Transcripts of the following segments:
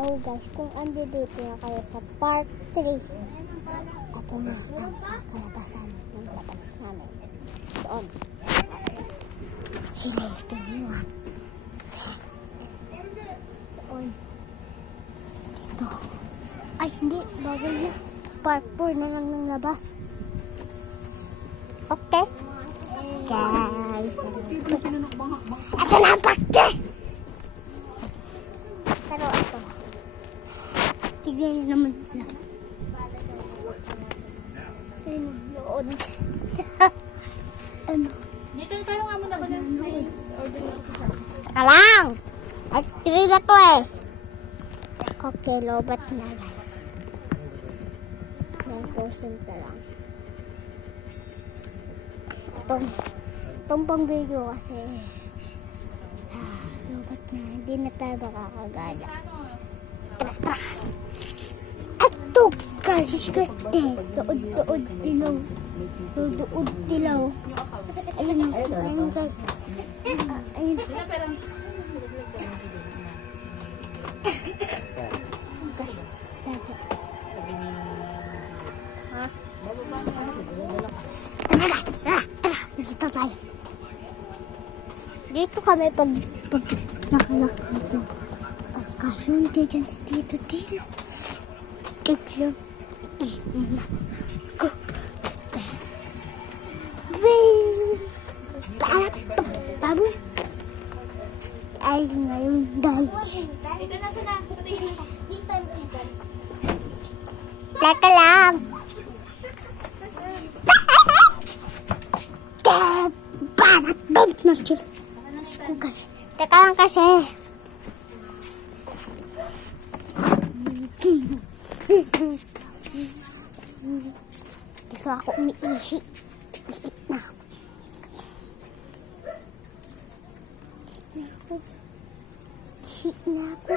Hello guys, kung andi dito na kayo sa part 3, ito na ang kakalabasan ng labas namin. Doon. Silipin nyo ah. Doon. Dito. Ay, hindi. Bawal na. Part 4 na lang ng labas. Okay? Guys. Ito na ang part 3! Pero ito. Tignan nyo naman sila. Ayun ang lood. Ano? Dito tayo nga muna ba na order na ako sa Teka lang! At 3 na to eh. Okay, lobat na guys. 9% na lang. Itong pang video kasi lobat na. Hindi na tayo makakagala. Tara! Ito kasi kate. Tuod dilaw. Tuod dilaw. Ayun guys. Ayun. Dito tayo. Dito kami pag nakalakad. Kaso hindi dyan si Tito Dilo. Tiglang. Go. Babu. Ay, ngayon dahil. Dito na siya na. Teka lang. Barat na siya. Teka lang kasi. Gusto ako umiihi. Ihi na ako. Ihi na ako.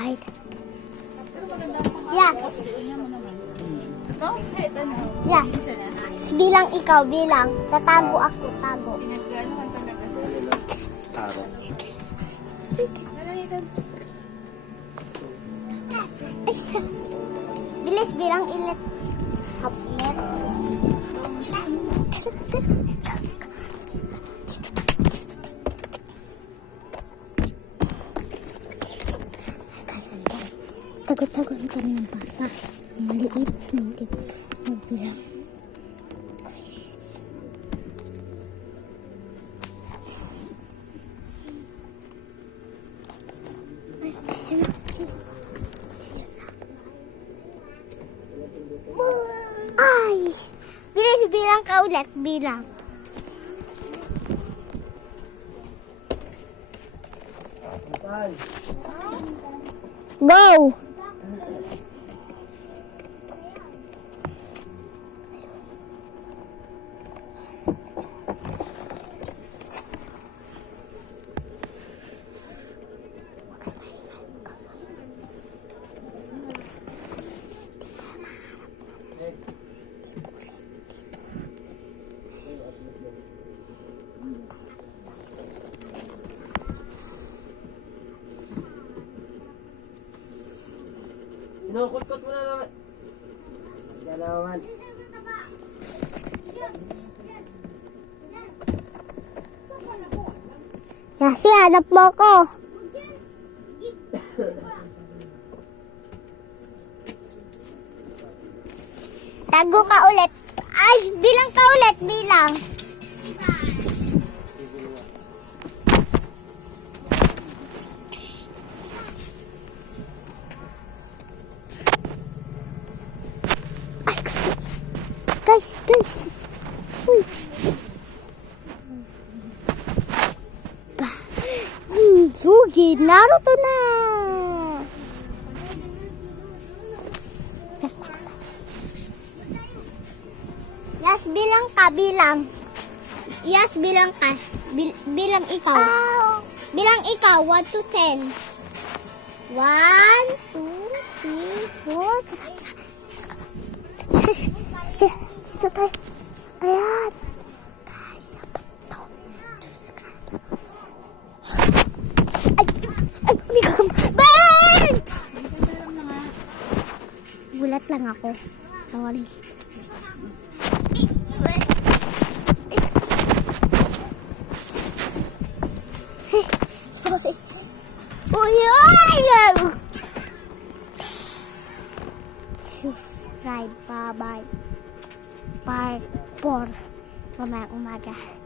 Hide. Yes. Yes. Bilang ikaw, bilang. Tatago ako, tago. Bilis, bilang ilit. Hapit. Tagot-tagon kami ng bata. Maliit na hindi magbilang. Ay! Bilis, bilang ka ulit. Bilang. Go! Kinukot-kot mo na naman. Diyan naman. Yasi, hanap mo ko. Tago ka ulit. Ay, bilang ka ulit, bilang. Guys. Uy. Sugi, Naruto na. Yes, bilang ka, bilang. Yes, bilang ka. Bilang ikaw. Bilang ikaw, 1 to 10. 1, 2, 3, 4. Dito tayo. Ayan. Guys, sapat to. Ay, may Ben! Gulat lang ako. Sorry. Uy, subscribe, bye-bye. Part 4 mamayang umaga.